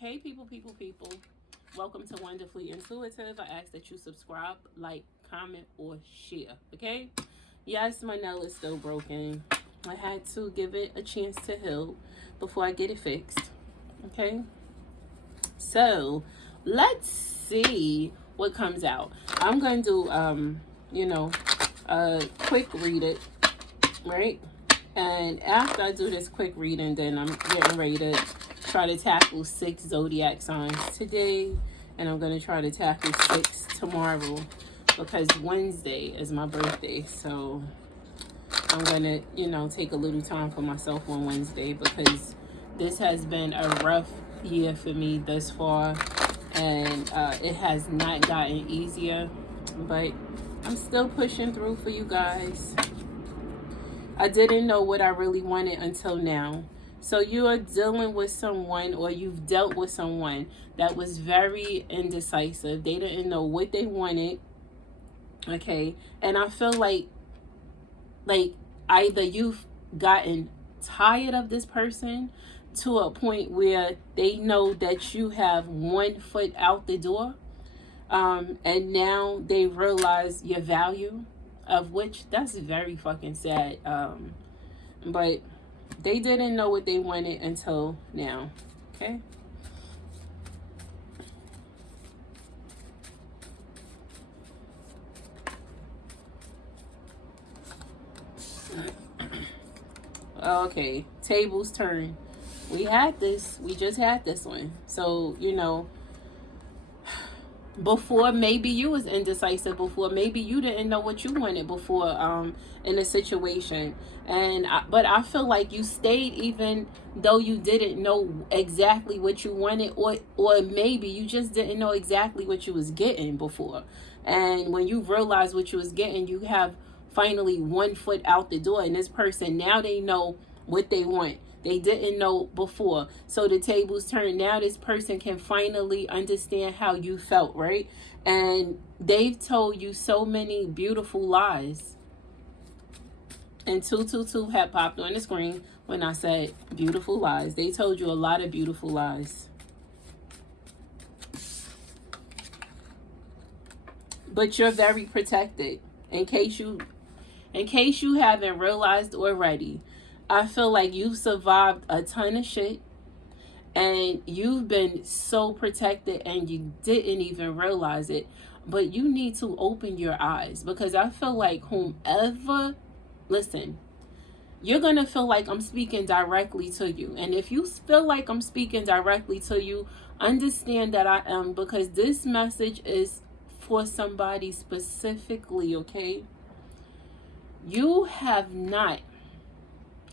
Hey, people. Welcome to Wonderfully Intuitive. I ask that you subscribe, like, comment, or share. Okay? Yes, my nail is still broken. I had to give it a chance to heal before I get it fixed. Okay? So, let's see what comes out. I'm going to do, quick read it, right? And after I do this quick reading, then I'm getting ready to try to tackle 6 zodiac signs today, and I'm going to try to tackle 6 tomorrow because Wednesday is my birthday. So I'm going to, take a little time for myself on Wednesday because this has been a rough year for me thus far, and it has not gotten easier, but I'm still pushing through for you guys. I didn't know what I really wanted until now. So you are dealing with someone, or you've dealt with someone that was very indecisive. They didn't know what they wanted. Okay. And I feel like either you've gotten tired of this person to a point where they know that you have one foot out the door. And now they realize your value, of which that's very fucking sad. But they didn't know what they wanted until now. Okay. Okay. Tables turn. We had this. We just had this one. So, before, maybe you was indecisive before, maybe you didn't know what you wanted before in a situation, but I feel like you stayed even though you didn't know exactly what you wanted, or maybe you just didn't know exactly what you was getting before, and when you realize what you was getting, you have finally one foot out the door, and this person, now they know what they want. They didn't know before. So the tables turn. Now this person can finally understand how you felt, right? And they've told you so many beautiful lies. And 222 had popped on the screen when I said beautiful lies. They told you a lot of beautiful lies. But you're very protected. In case you haven't realized already, I feel like you've survived a ton of shit, and you've been so protected and you didn't even realize it. But you need to open your eyes, because I feel like whomever, listen, you're going to feel like I'm speaking directly to you. And if you feel like I'm speaking directly to you, understand that I am, because this message is for somebody specifically, okay? You have not,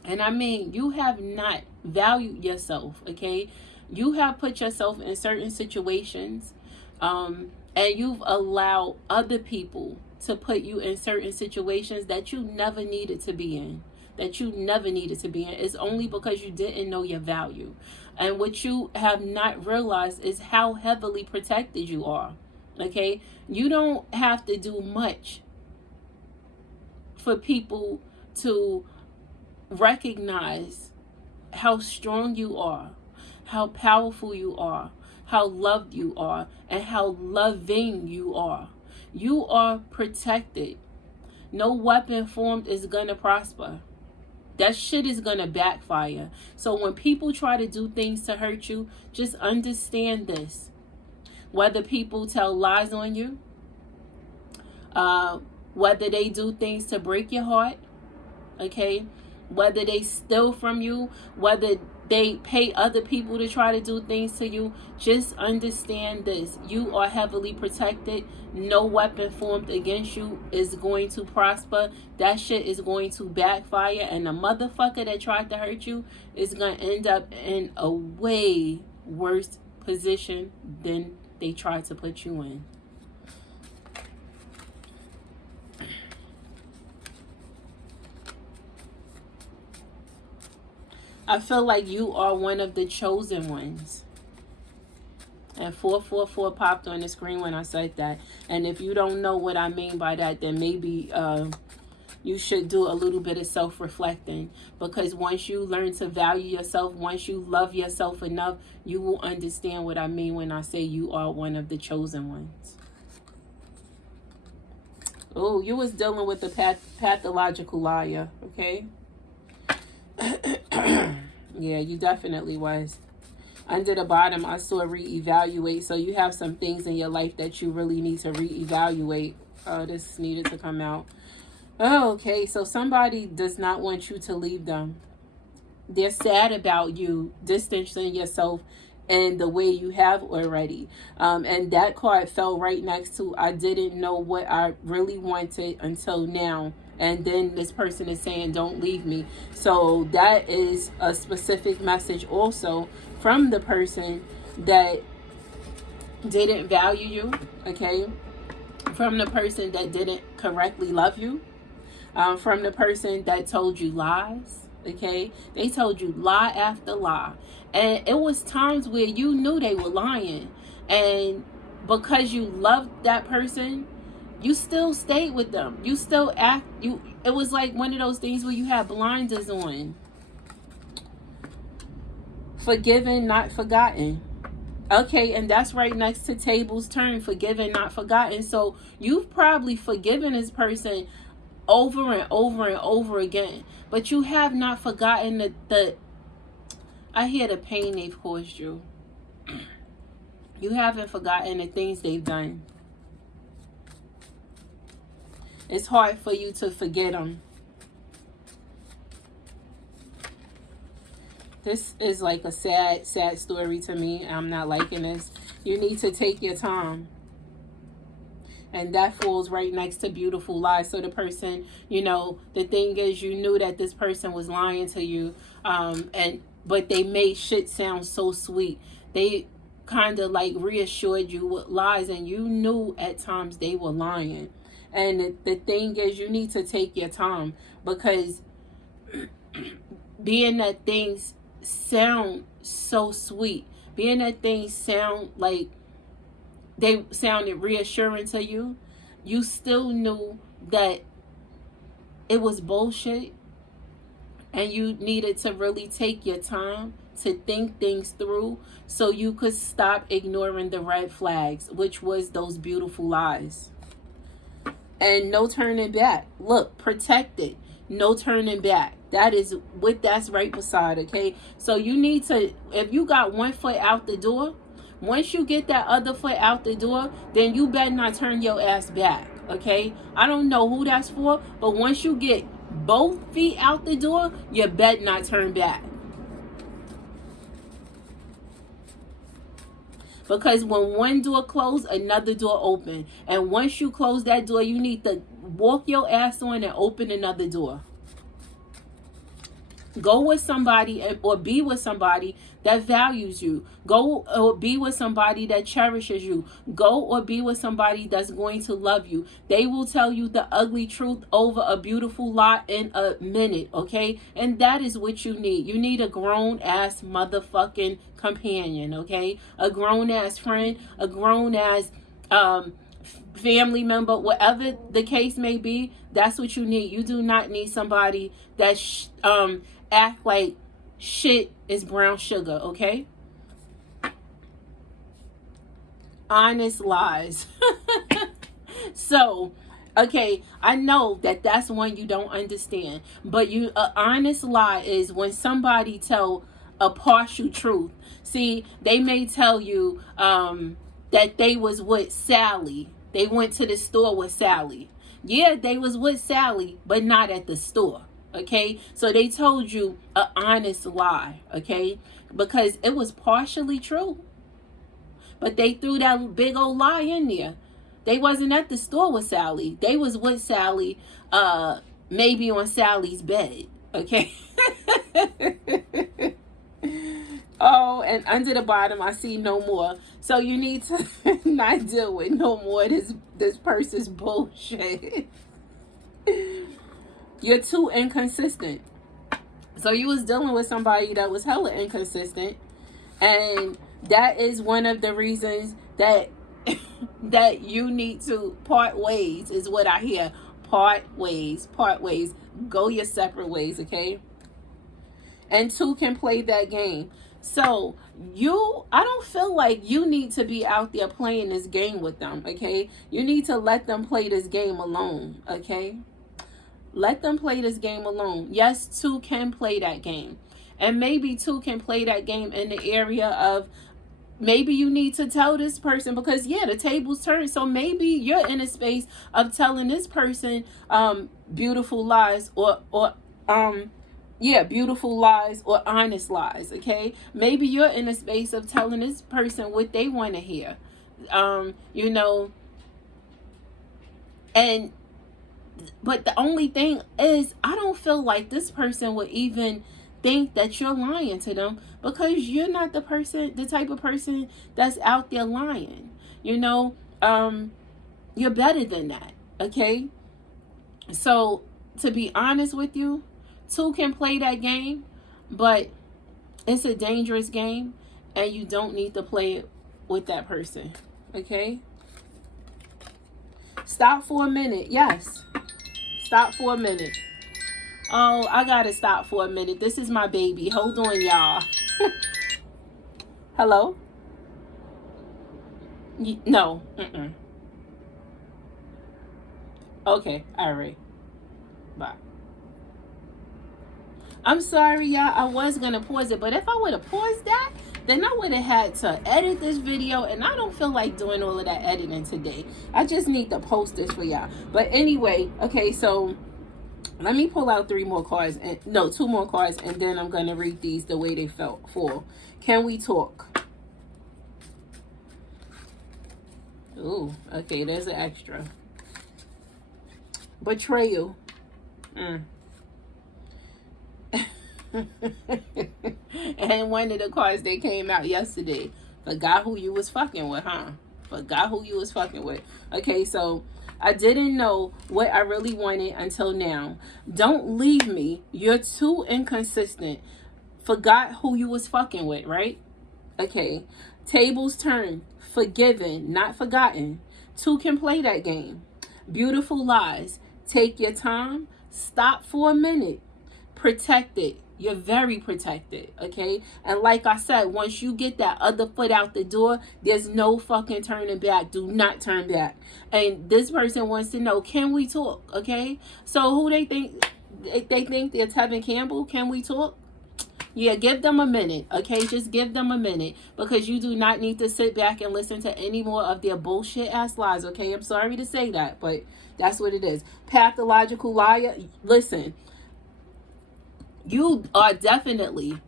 and I mean, you have not valued yourself, okay? You have put yourself in certain situations, and you've allowed other people to put you in certain situations that you never needed to be in. It's only because you didn't know your value. And what you have not realized is how heavily protected you are, okay? You don't have to do much for people to recognize how strong you are, how powerful you are, how loved you are, and how loving you are. You are protected. No weapon formed is gonna prosper. That shit is gonna backfire. So when people try to do things to hurt you, just understand this. Whether people tell lies on you, whether they do things to break your heart, okay? Whether they steal from you, whether they pay other people to try to do things to you, just understand this. You are heavily protected. No weapon formed against you is going to prosper. That shit is going to backfire, and the motherfucker that tried to hurt you is going to end up in a way worse position than they tried to put you in. I feel like you are one of the chosen ones. And 444 popped on the screen when I said that. And if you don't know what I mean by that, then maybe you should do a little bit of self-reflecting, because once you learn to value yourself, once you love yourself enough, you will understand what I mean when I say you are one of the chosen ones. Oh, you was dealing with a pathological liar, okay? Yeah, you definitely was. Under the bottom, I saw reevaluate. So you have some things in your life that you really need to reevaluate. Oh, this needed to come out. Oh, okay, so somebody does not want you to leave them. They're sad about you distancing yourself in the way you have already. And that card fell right next to, I didn't know what I really wanted until now. And then this person is saying, don't leave me. So that is a specific message also from the person that didn't value you, okay? From the person that didn't correctly love you. From the person that told you lies, okay? They told you lie after lie. And it was times where you knew they were lying. And because you loved that person, you still stayed with them. You still it was like one of those things where you had blinders on. Forgiven, not forgotten. Okay, and that's right next to table's turn. Forgiven, not forgotten. So you've probably forgiven this person over and over and over again, but you have not forgotten the I hear the pain they've caused you. You haven't forgotten the things they've done. It's hard for you to forget them. This is like a sad story to me. I'm not liking this. You need to take your time. And that falls right next to beautiful lies. So the person, you know, the thing is, you knew that this person was lying to you. But they made shit sound so sweet. They kind of like reassured you with lies. And you knew at times they were lying. And the thing is, you need to take your time. Because being that things sound so sweet, being that things sound like they sounded reassuring to you, you still knew that it was bullshit, and you needed to really take your time to think things through so you could stop ignoring the red flags, which was those beautiful lies. And no turning back. Look, protected. No turning back. That is what that's right beside, okay? So you need to, if you got one foot out the door, once you get that other foot out the door, then you better not turn your ass back, okay? I don't know who that's for, but once you get both feet out the door, you better not turn back. Because when one door closed, another door open. And once you close that door, you need to walk your ass on and open another door. Go with somebody or be with somebody that values you. Go or be with somebody that cherishes you. Go or be with somebody that's going to love you. They will tell you the ugly truth over a beautiful lie in a minute, okay? And that is what you need. You need a grown-ass motherfucking companion, okay? A grown-ass friend, a grown-ass family member, whatever the case may be. That's what you need. You do not need somebody that act like shit is brown sugar, okay? Honest lies. So, okay, I know that that's one you don't understand, but honest lie is when somebody tell a partial truth. See, they may tell you that they was with Sally. They went to the store with Sally. Yeah, they was with Sally, but not at the store. Okay, so they told you an honest lie, okay, because it was partially true, but they threw that big old lie in there. They wasn't at the store with Sally. They was with Sally, maybe on Sally's bed, okay. Oh, and under the bottom, I see no more. So you need to not deal with no more of this person's bullshit. You're too inconsistent. So you was dealing with somebody that was hella inconsistent. And that is one of the reasons that that you need to part ways, is what I hear. Part ways. Part ways. Go your separate ways, okay? And 2 can play that game. So I don't feel like you need to be out there playing this game with them, okay? You need to let them play this game alone, okay? Let them play this game alone. Yes, 2 can play that game. And maybe 2 can play that game in the area of, maybe you need to tell this person, because yeah, the tables turn. So maybe you're in a space of telling this person beautiful lies or beautiful lies or honest lies, okay? Maybe you're in a space of telling this person what they want to hear. You know, but the only thing is, I don't feel like this person would even think that you're lying to them, because you're not the type of person that's out there lying. You know, you're better than that, okay? So to be honest with you, 2 can play that game, but it's a dangerous game, and you don't need to play it with that person, okay? Stop for a minute. Yes. Stop for a minute. Oh, I gotta stop for a minute. This is my baby. Hold on, y'all. Hello? No. Okay. All right. Bye. I'm sorry, y'all. I was going to pause it, but if I would have paused that, then I would have had to edit this video, and I don't feel like doing all of that editing today. I just need to post this for y'all. But anyway, okay, so let me pull out 2 more cards, and then I'm going to read these the way they felt for. Can we talk? Ooh, okay, there's an extra. Betrayal. And one of the cards that came out yesterday, forgot who you was fucking with, huh? Forgot who you was fucking with. Okay, so I didn't know what I really wanted until now. Don't leave me. You're too inconsistent. Forgot who you was fucking with, right? Okay. Tables turn. Forgiven, not forgotten. 2 can play that game. Beautiful lies. Take your time. Stop for a minute. Protected. You're very protected, okay? And like I said, once you get that other foot out the door, there's no fucking turning back. Do not turn back. And this person wants to know, can we talk, okay? So who they think? They think they're Tevin Campbell. Can we talk? Yeah, give them a minute, okay? Just give them a minute, because you do not need to sit back and listen to any more of their bullshit-ass lies, okay? I'm sorry to say that, but that's what it is. Pathological liar. Listen. You have definitely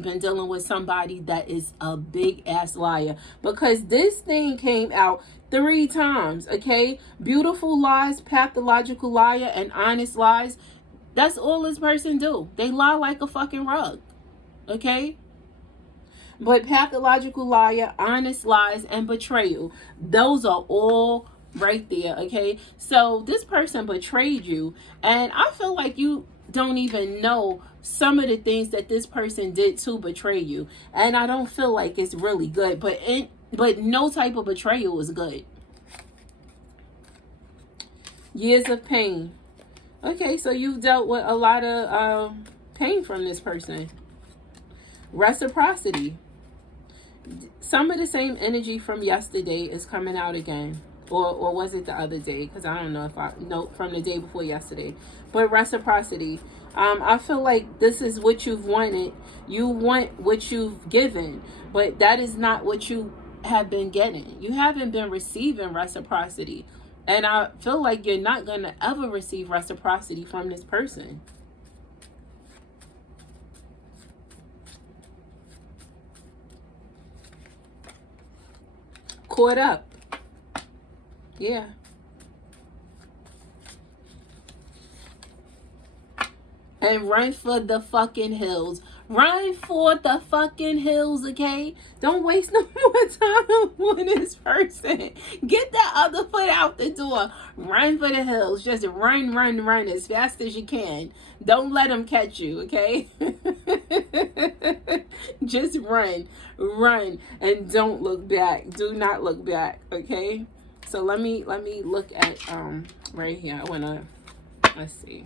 been dealing with somebody that is a big ass liar, because this thing came out 3 times, okay? Beautiful lies, pathological liar, and honest lies. That's all this person do. They lie like a fucking rug, okay? But pathological liar, honest lies, and betrayal, those are all right there, okay? So this person betrayed you, and I feel like you don't even know some of the things that this person did to betray you, and I don't feel like it's really good. But no type of betrayal is good. Years of pain. Okay, so you've dealt with a lot of pain from this person. Reciprocity. Some of the same energy from yesterday is coming out again. Or was it the other day? Because I don't know if I know from the day before yesterday. But reciprocity. I feel like this is what you've wanted. You want what you've given. But that is not what you have been getting. You haven't been receiving reciprocity. And I feel like you're not going to ever receive reciprocity from this person. Caught up. Yeah. And run for the fucking hills. Run for the fucking hills, okay? Don't waste no more time on this person. Get that other foot out the door. Run for the hills. Just run as fast as you can. Don't let them catch you, okay? Just run, and don't look back. Do not look back, okay? So let me look at right here. I want to, let's see.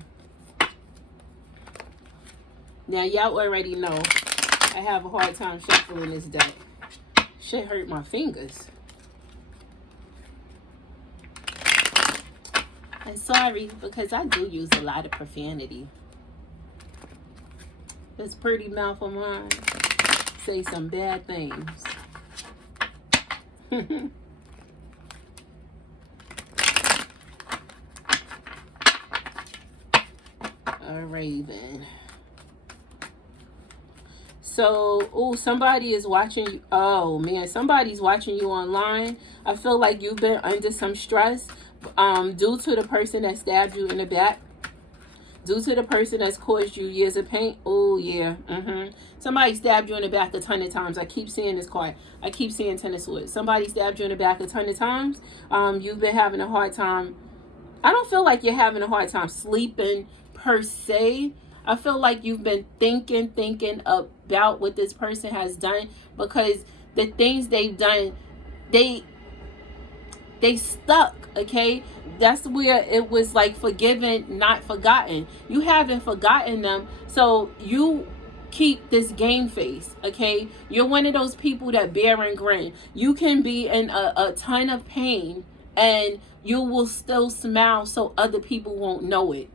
Now, y'all already know I have a hard time shuffling this deck. Shit hurt my fingers. And sorry, because I do use a lot of profanity. This pretty mouth of mine say some bad things. Alright then. So, oh, somebody is watching you. Oh man, somebody's watching you online. I feel like you've been under some stress due to the person that stabbed you in the back. Due to the person that's caused you years of pain. Oh yeah. Somebody stabbed you in the back a ton of times. I keep seeing this card. I keep seeing Ten of Swords. Somebody stabbed you in the back a ton of times. You've been having a hard time. I don't feel like you're having a hard time sleeping per se. I feel like you've been thinking about what this person has done, because the things they've done, they stuck, okay? That's where it was like forgiven, not forgotten. You haven't forgotten them, so you keep this game face, okay? You're one of those people that bear and grin. You can be in a ton of pain and you will still smile so other people won't know it.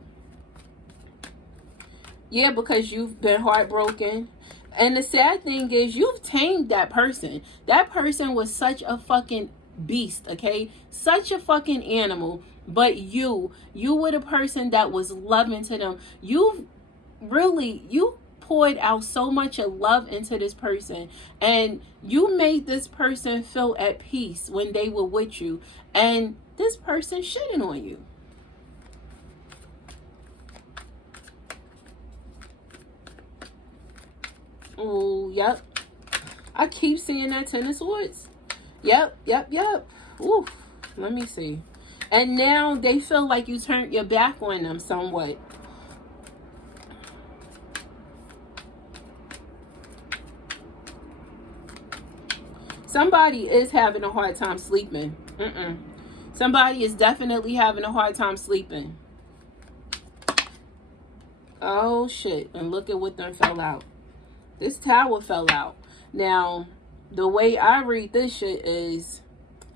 Yeah, because you've been heartbroken. And the sad thing is you've tamed that person. That person was such a fucking beast, okay? Such a fucking animal. But you were the person that was loving to them. You poured out so much of love into this person. And you made this person feel at peace when they were with you. And this person shitting on you. Oh, yep. I keep seeing that Ten of Swords. Yep. Ooh, let me see. And now they feel like you turned your back on them somewhat. Somebody is having a hard time sleeping. Somebody is definitely having a hard time sleeping. Oh, shit. And look at what done fell out. This tower fell out. Now, the way I read this shit is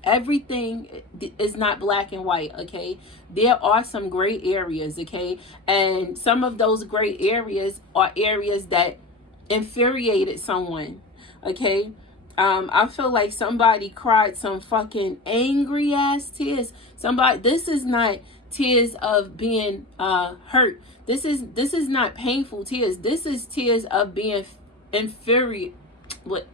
everything is not black and white, okay? There are some gray areas, okay? And some of those gray areas are areas that infuriated someone, okay? I feel like somebody cried some fucking angry ass tears. This is not tears of being hurt. This is not painful tears. This is tears of being infuriated. What?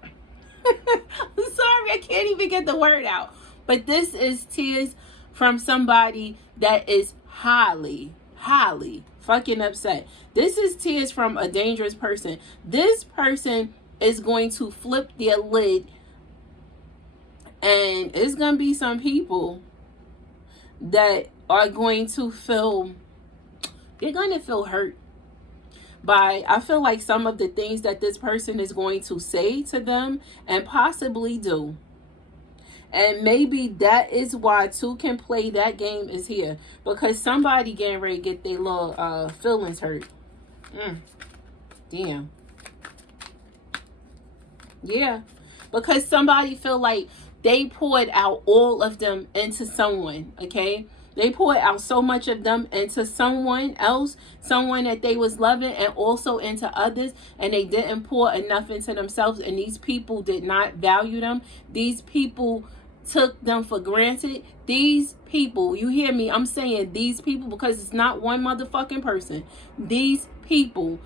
I'm sorry, I can't even get the word out. But this is tears from somebody that is highly fucking upset. This is tears from a dangerous person. This person is going to flip their lid, and it's going to be some people that are going to feel, they're going to feel hurt by, I feel like, some of the things that this person is going to say to them and possibly do. And maybe that is why Two Can Play That Game is here, because somebody getting ready to get their little feelings hurt. Damn. Yeah, because somebody feel like they poured out all of them into someone, okay? They poured out so much of them into someone else, someone that they was loving, and also into others, and they didn't pour enough into themselves, and these people did not value them. These people took them for granted. These people, you hear me? I'm saying these people because it's not one motherfucking person. These people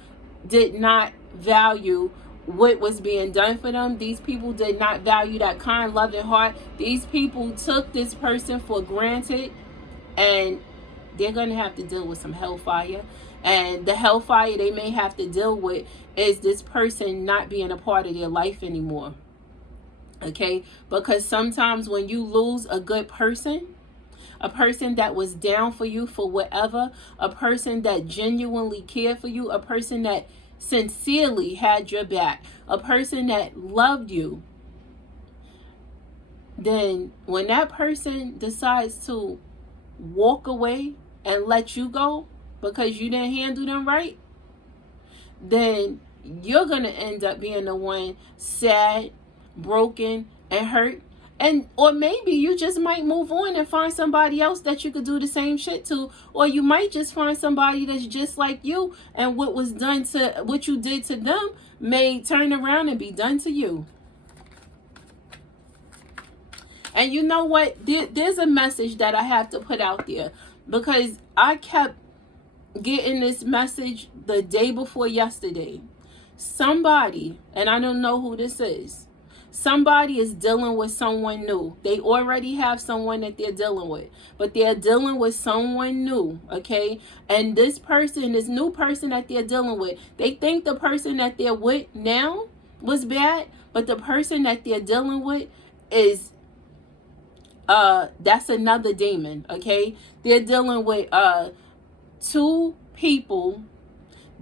did not value what was being done for them. These people did not value that kind, loving heart. These people took this person for granted, and they're going to have to deal with some hellfire. And the hellfire they may have to deal with is this person not being a part of their life anymore. Okay? Because sometimes when you lose a good person, a person that was down for you for whatever, a person that genuinely cared for you, a person that sincerely had your back, a person that loved you, then when that person decides to walk away and let you go because you didn't handle them right, then you're going to end up being the one sad, broken, and hurt. And or maybe you just might move on and find somebody else that you could do the same shit to, or you might just find somebody that's just like you, and what you did to them may turn around and be done to you. And you know what? There's a message that I have to put out there, because I kept getting this message the day before yesterday. Somebody, and I don't know who this is, somebody is dealing with someone new. They already have someone that they're dealing with, but they're dealing with someone new, okay? And this new person that they're dealing with, they think the person that they're with now was bad, but the person that they're dealing with is that's another demon, okay? They're dealing with two people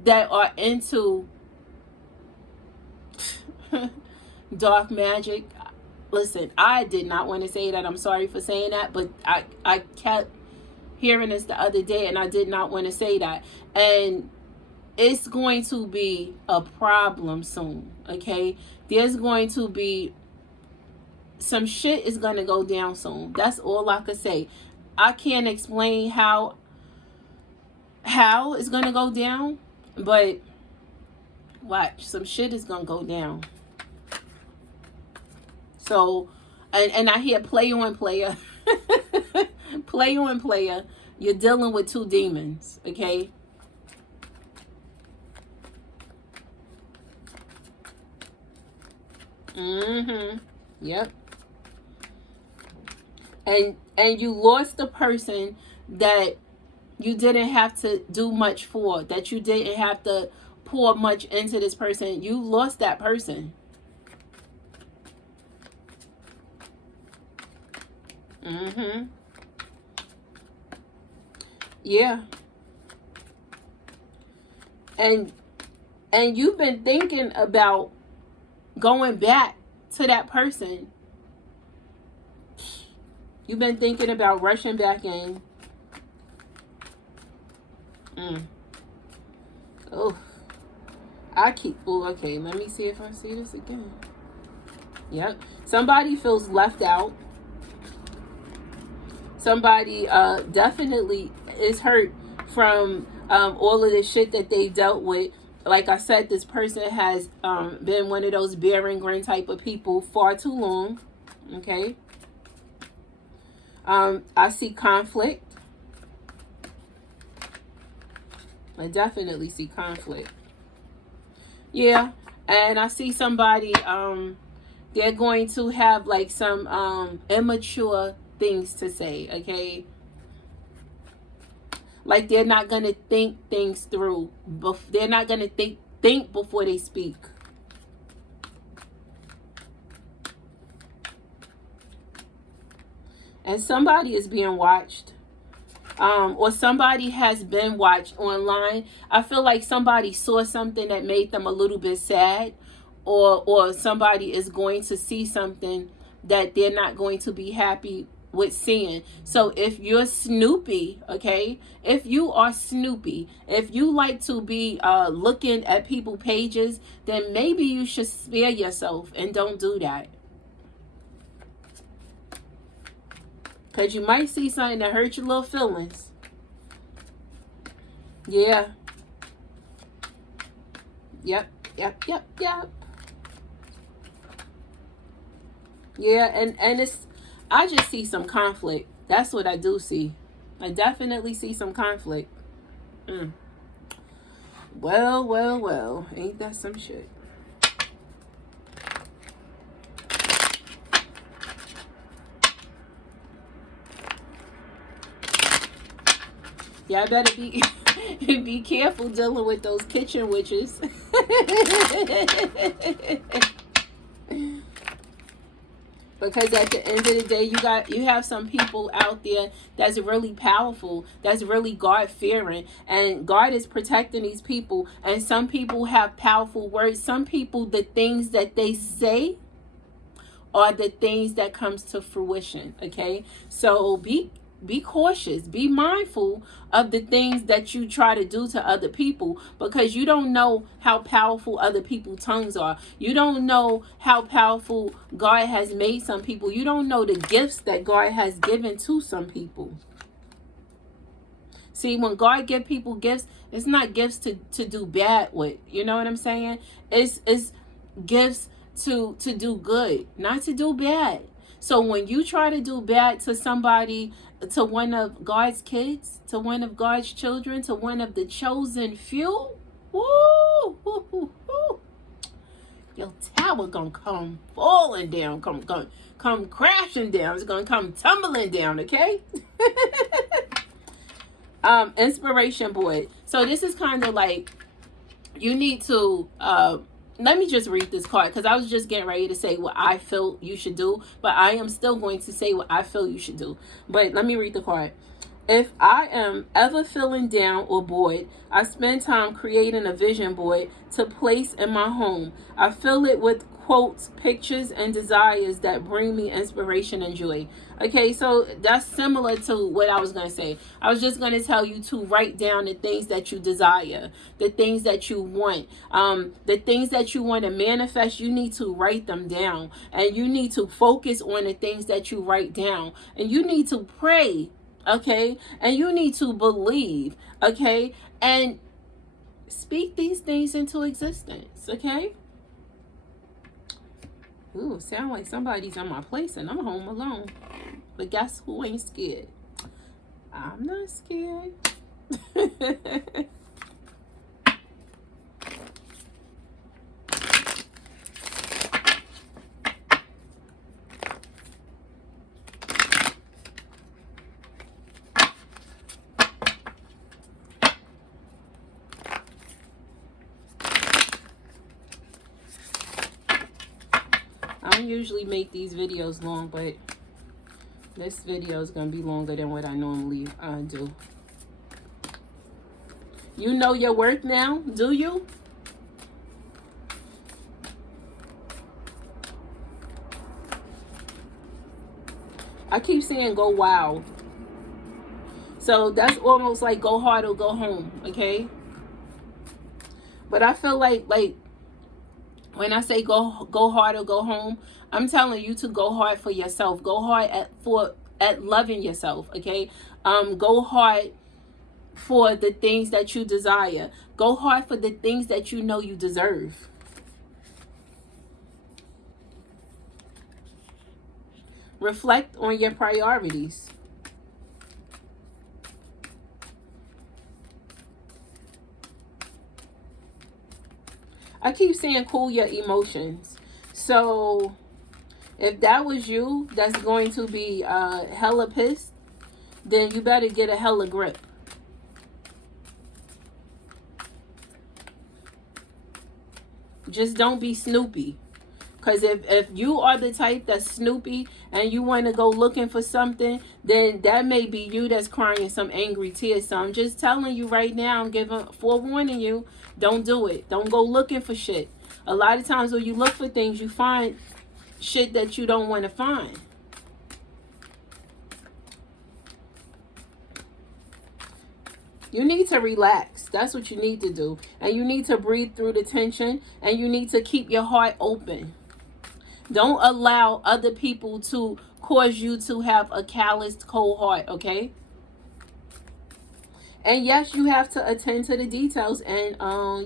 that are into dark magic. Listen, I did not want to say that. I'm sorry for saying that, but I kept hearing this the other day, and I did not want to say that. And it's going to be a problem soon, okay? There's going to be some shit is going to go down soon. That's all I could say. I can't explain how it's going to go down, but watch, some shit is going to go down. So, and I hear play on player. Play on player. You're dealing with two demons, okay? Yep. And you lost the person that you didn't have to do much for, that you didn't have to pour much into this person. You lost that person. Yeah. And you've been thinking about going back to that person. You've been thinking about rushing back in. Oh, okay, let me see if I see this again. Yep. Somebody feels left out. Somebody definitely is hurt from all of the shit that they dealt with. Like I said, this person has been one of those bear and grin type of people far too long. Okay. I see conflict. I definitely see conflict. Yeah. And I see somebody, they're going to have like some immature things to say, okay? Like they're not going to think things through. They're not going to think before they speak. And somebody is being watched. Or somebody has been watched online. I feel like somebody saw something that made them a little bit sad. Or somebody is going to see something that they're not going to be happy with seeing. So if you're Snoopy, okay, if you are Snoopy, if you like to be looking at people's pages, then maybe you should spare yourself and don't do that. Because you might see something that hurts your little feelings. Yeah. Yep. Yeah, and it's, I just see some conflict. That's what I do see. I definitely see some conflict. Well. Ain't that some shit? Y'all better be careful dealing with those kitchen witches. Because at the end of the day, you have some people out there that's really powerful, that's really God-fearing, and God is protecting these people. And some people have powerful words. Some people, the things that they say are the things that comes to fruition, okay? So be cautious, be mindful of the things that you try to do to other people, because you don't know how powerful other people's tongues are. You don't know how powerful God has made some people. You don't know the gifts that God has given to some people. See, when God give people gifts, it's not gifts to do bad with. You know what I'm saying? It's gifts to do good, not to do bad. So when you try to do bad to somebody, to one of God's kids, to one of God's children, to one of the chosen few, woo, woo, woo, woo, your tower gonna come falling down, come crashing down. It's gonna come tumbling down, okay? Inspiration board. So this is kind of like, you need to let me just read this card, because I was just getting ready to say what I feel you should do, but I am still going to say what I feel you should do. But let me read the card. If I am ever feeling down or bored, I spend time creating a vision board to place in my home. I fill it with quotes, pictures, and desires that bring me inspiration and joy. Okay, so that's similar to what I was going to say. I was just going to tell you to write down the things that you desire, the things that you want, the things that you want to manifest. You need to write them down, and you need to focus on the things that you write down, and you need to pray. Okay, and you need to believe. Okay, and speak these things into existence. Okay. Ooh, sound like somebody's in my place and I'm home alone. But guess who ain't scared? I'm not scared. I don't usually make these videos long, but this video is going to be longer than what I normally do. You know your worth now, do you? I keep saying go wild. So that's almost like go hard or go home, okay? But I feel like when I say go hard or go home, I'm telling you to go hard for yourself. Go hard at loving yourself, okay? Go hard for the things that you desire. Go hard for the things that you know you deserve. Reflect on your priorities. I keep saying cool your emotions. So if that was you that's going to be hella pissed, then you better get a hella grip. Just don't be Snoopy. Because if you are the type that's Snoopy and you want to go looking for something, then that may be you that's crying some angry tears. So I'm just telling you right now, I'm forewarning you, don't do it. Don't go looking for shit. A lot of times when you look for things, you find shit that you don't want to find. You need to relax. That's what you need to do. And you need to breathe through the tension. And you need to keep your heart open. Don't allow other people to cause you to have a calloused, cold heart, okay? And yes, you have to attend to the details. And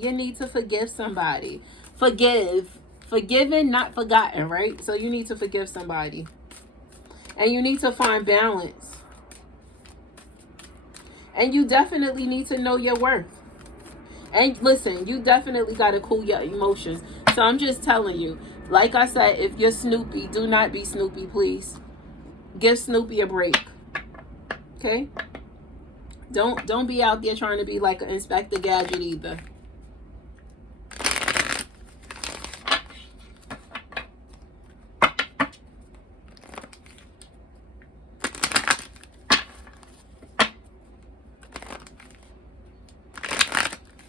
you need to forgive somebody. Forgive. Forgiven, not forgotten, right? So you need to forgive somebody. And you need to find balance. And you definitely need to know your worth. And listen, you definitely got to cool your emotions. So I'm just telling you, like I said, if you're Snoopy, do not be Snoopy, please. Give Snoopy a break. Okay? Don't be out there trying to be like an Inspector Gadget either.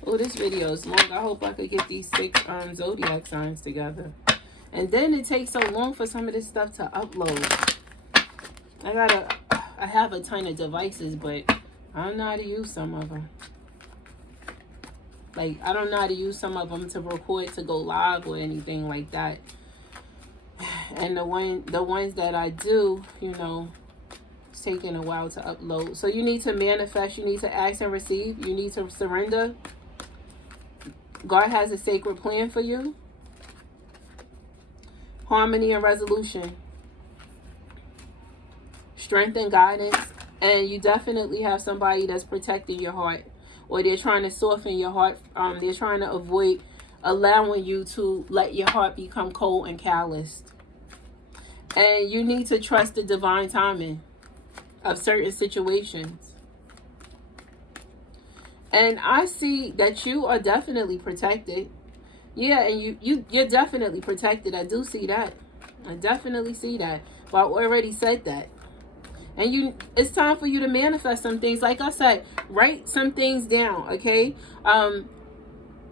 Oh, this video is long. I hope I could get these 6 zodiac signs together. And then it takes so long for some of this stuff to upload. I have a ton of devices, but I don't know how to use some of them. Like, I don't know how to use some of them to record, to go live or anything like that. And the ones that I do, you know, it's taking a while to upload. So you need to manifest, you need to ask and receive, you need to surrender. God has a sacred plan for you. Harmony and resolution. Strength and guidance. And you definitely have somebody that's protecting your heart. Or they're trying to soften your heart. They're trying to avoid allowing you to let your heart become cold and calloused. And you need to trust the divine timing of certain situations. And I see that you are definitely protected. Yeah, and you're definitely protected. I do see that. I definitely see that. But I already said that. And it's time for you to manifest some things. Like I said, write some things down, okay?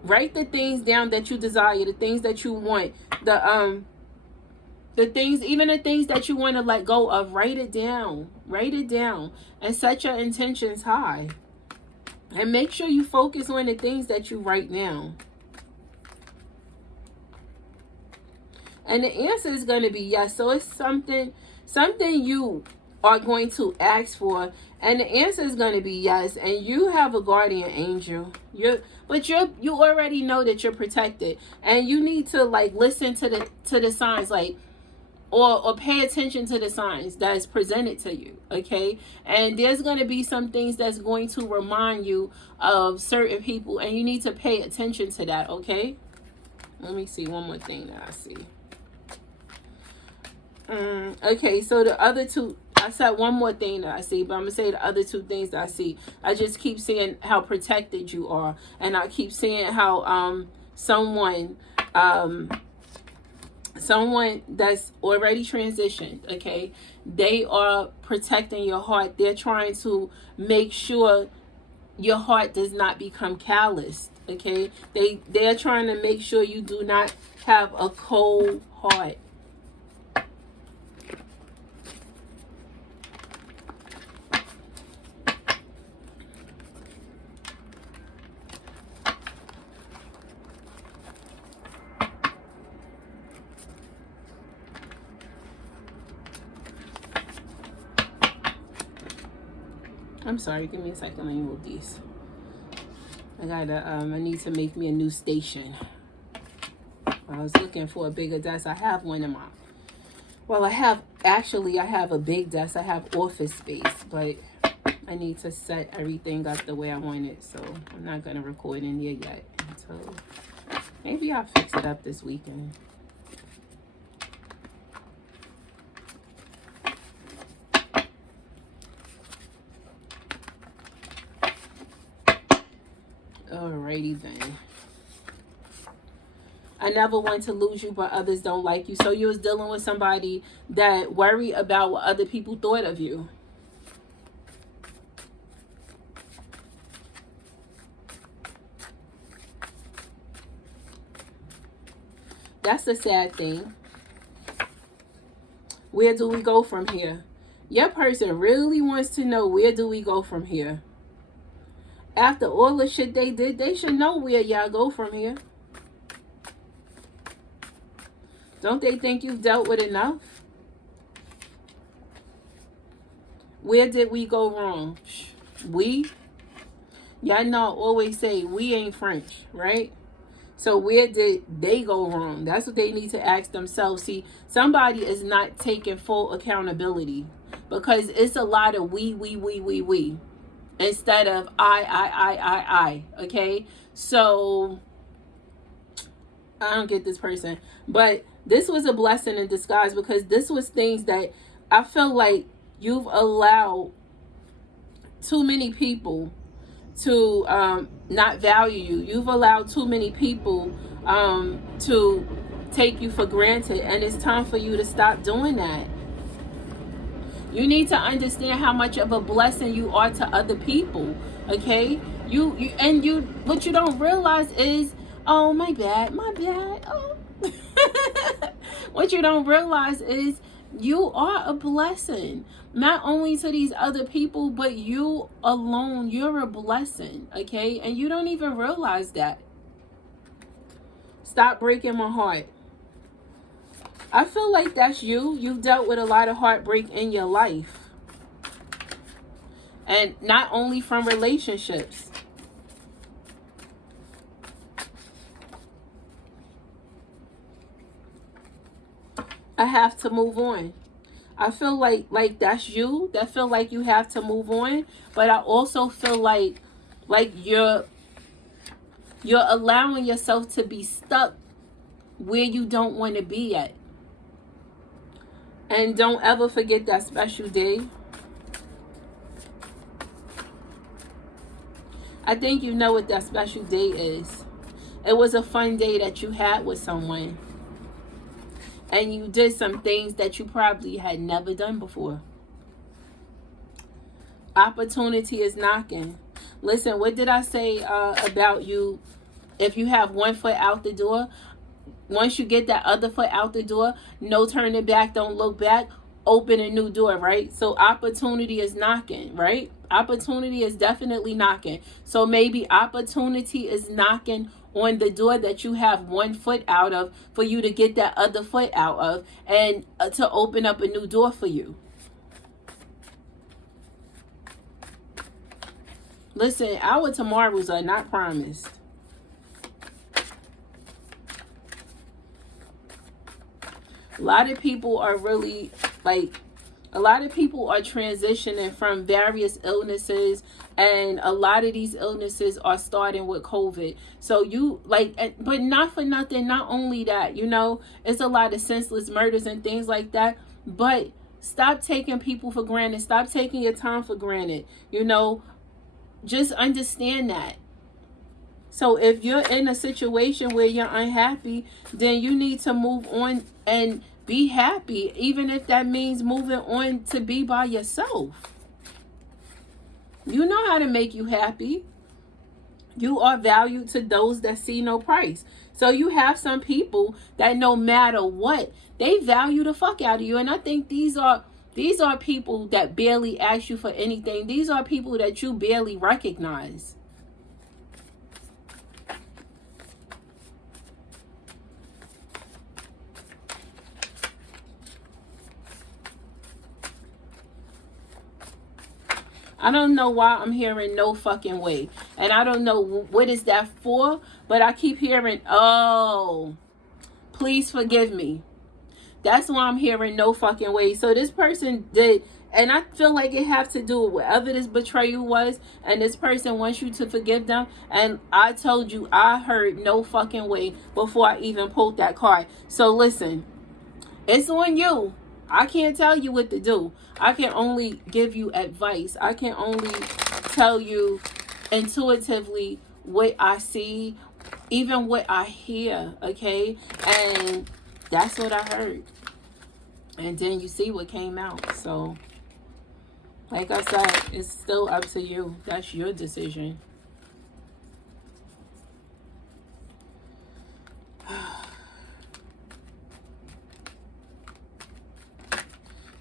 Write the things down that you desire, the things that you want, the things, even the things that you want to let go of. Write it down. Write it down. And set your intentions high. And make sure you focus on the things that you write down. And the answer is going to be yes. So it's something you are going to ask for, and the answer is going to be yes. And you have a guardian angel. You already know that you're protected, and you need to like listen to the signs, like or pay attention to the signs that's presented to you, okay? And there's going to be some things that's going to remind you of certain people, and you need to pay attention to that, okay? Let me see one more thing that I see. Okay, so the other two, I said one more thing that I see, but I'm going to say the other two things that I see. I just keep seeing how protected you are, and I keep seeing how someone that's already transitioned, okay, they are protecting your heart. They're trying to make sure your heart does not become calloused, okay? They're trying to make sure you do not have a cold heart. I'm sorry, give me a second, let me move these. I need to make me a new station. I was looking for a bigger desk. I have one in my, well, I have a big desk. I have office space, but I need to set everything up the way I want it. So I'm not going to record in there yet until, maybe I'll fix it up this weekend. Alrighty then. I never want to lose you, but others don't like you. So you was dealing with somebody that worried about what other people thought of you. That's a sad thing. Where do we go from here? Your person really wants to know, where do we go from here? After all the shit they did, they should know where y'all go from here. Don't they think you've dealt with enough? Where did we go wrong? We? Y'all know I always say we ain't French, right? So where did they go wrong? That's what they need to ask themselves. See, somebody is not taking full accountability because it's a lot of we. Instead of I, okay? So, I don't get this person. But this was a blessing in disguise because this was things that I feel like you've allowed too many people to not value you. You've allowed too many people to take you for granted. And it's time for you to stop doing that. You need to understand how much of a blessing you are to other people, okay? What you don't realize is, oh, my bad. Oh. What you don't realize is You are a blessing. Not only to these other people, but you alone. You're a blessing, okay? And you don't even realize that. Stop breaking my heart. I feel like that's you. You've dealt with a lot of heartbreak in your life. And not only from relationships. I have to move on. I feel like that's you. That feel like you have to move on. But I also feel like you're allowing yourself to be stuck where you don't want to be at. And don't ever forget that special day. I think you know what that special day is. It was a fun day that you had with someone. And you did some things that you probably had never done before. Opportunity is knocking. Listen, what did I say about you? If you have one foot out the door, once you get that other foot out the door, no turning back, don't look back, open a new door, right? So opportunity is knocking, right? Opportunity is definitely knocking. So maybe opportunity is knocking on the door that you have one foot out of for you to get that other foot out of and to open up a new door for you. Listen, our tomorrows are not promised. A lot of people are really a lot of people are transitioning from various illnesses, and a lot of these illnesses are starting with COVID. So you but not for nothing, not only that, it's a lot of senseless murders and things like that, but stop taking people for granted. Stop taking your time for granted. Just understand that. So if you're in a situation where you're unhappy, then you need to move on and be happy, even if that means moving on to be by yourself. You know how to make you happy. You are valued to those that see no price. So you have some people that no matter what, they value the fuck out of you. And I think these are people that barely ask you for anything. These are people that you barely recognize. I don't know why I'm hearing no fucking way. And I don't know what is that for, but I keep hearing, oh, please forgive me. That's why I'm hearing no fucking way. So this person did, and I feel like it has to do with whatever this betrayal was, and this person wants you to forgive them. And I told you, I heard no fucking way before I even pulled that card. So listen, it's on you. I can't tell you what to do. I can only give you advice. I can only tell you intuitively what I see, even what I hear, okay? And that's what I heard. And then you see what came out. So, like I said, it's still up to you. That's your decision.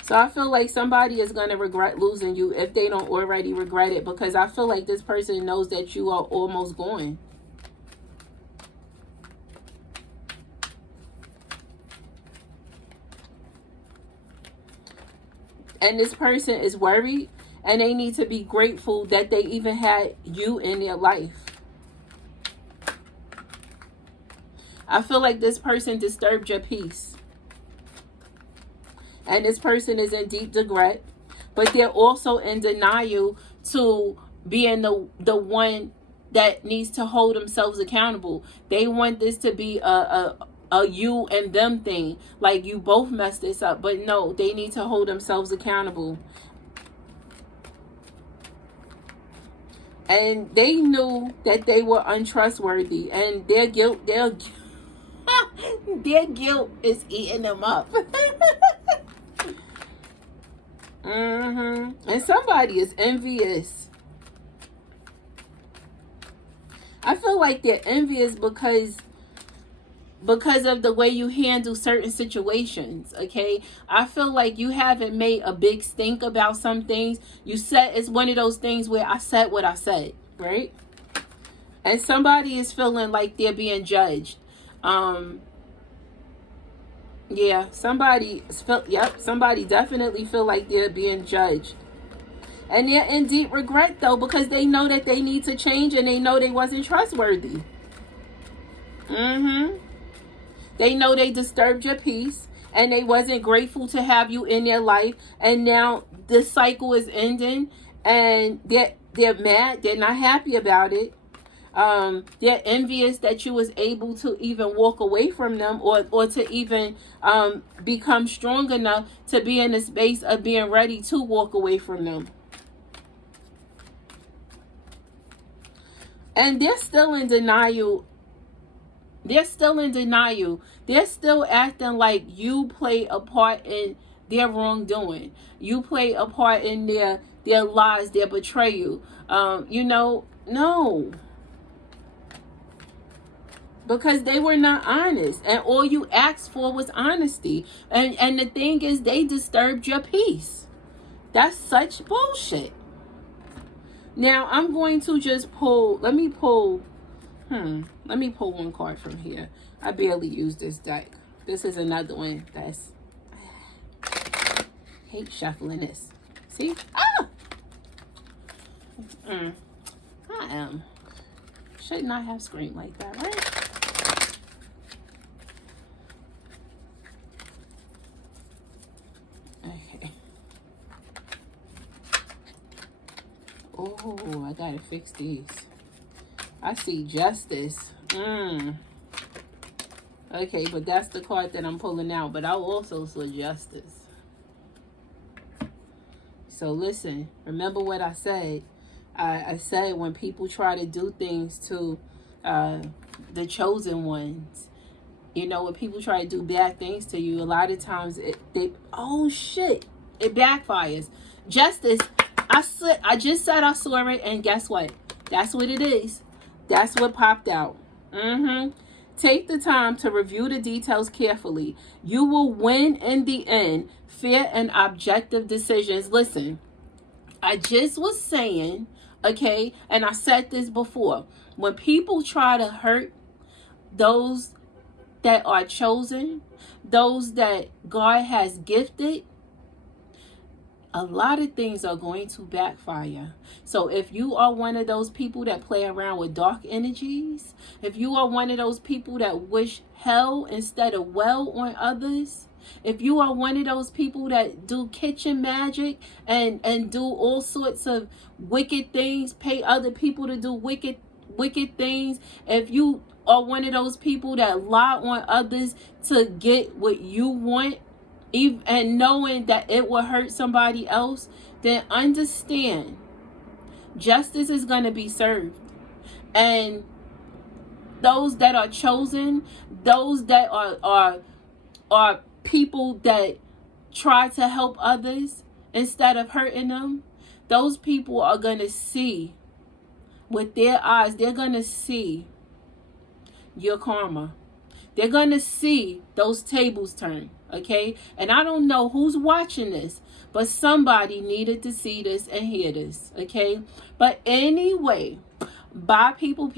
So I feel like somebody is going to regret losing you if they don't already regret it, because I feel like this person knows that you are almost gone. And this person is worried, and they need to be grateful that they even had you in their life. I feel like this person disturbed your peace. And this person is in deep regret, but they're also in denial to being the one that needs to hold themselves accountable. They want this to be a you and them thing. Like you both messed this up, but no, they need to hold themselves accountable. And they knew that they were untrustworthy, and their guilt is eating them up. And somebody is envious. I feel like they're envious because because of the way you handle certain situations. Okay, I feel like you haven't made a big stink about some things. You said, it's one of those things where I said what I said, right? And somebody is feeling like they're being judged. Yeah, somebody definitely feel like they're being judged. And they're in deep regret, though, because they know that they need to change, and they know they wasn't trustworthy. They know they disturbed your peace, and they wasn't grateful to have you in their life. And now the cycle is ending, and they're mad. They're not happy about it. They're envious that you was able to even walk away from them, or to even become strong enough to be in the space of being ready to walk away from them. And they're still in denial. They're still in denial. They're still acting like you play a part in their wrongdoing. You play a part in their lies, their betrayal. No. Because they were not honest. And all you asked for was honesty. And the thing is, they disturbed your peace. That's such bullshit. Now, I'm going to just pull, let me pull one card from here. I barely use this deck. This is another one that's, I hate shuffling this. See? Should not have screamed like that, right? Okay. Oh, I gotta fix these. I see justice. Okay, but that's the card that I'm pulling out. But I also saw justice. So listen, remember what I said. I said when people try to do things to the chosen ones, when people try to do bad things to you, a lot of times it backfires. Justice. I just said I saw it, and guess what? That's what it is. That's what popped out. Take the time to review the details carefully. You will win in the end. Fair and objective decisions. Listen, I just was saying, okay, and I said this before. When people try to hurt those that are chosen, those that God has gifted, a lot of things are going to backfire. So if you are one of those people that play around with dark energies, if you are one of those people that wish hell instead of well on others, if you are one of those people that do kitchen magic and do all sorts of wicked things, pay other people to do wicked things, if you are one of those people that lie on others to get what you want, and knowing that it will hurt somebody else, then understand justice is going to be served. And those that are chosen, those that are people that try to help others instead of hurting them, those people are going to see with their eyes. They're going to see your karma. They're going to see those tables turn. Okay, and I don't know who's watching this, but somebody needed to see this and hear this. Okay, but anyway, bye people.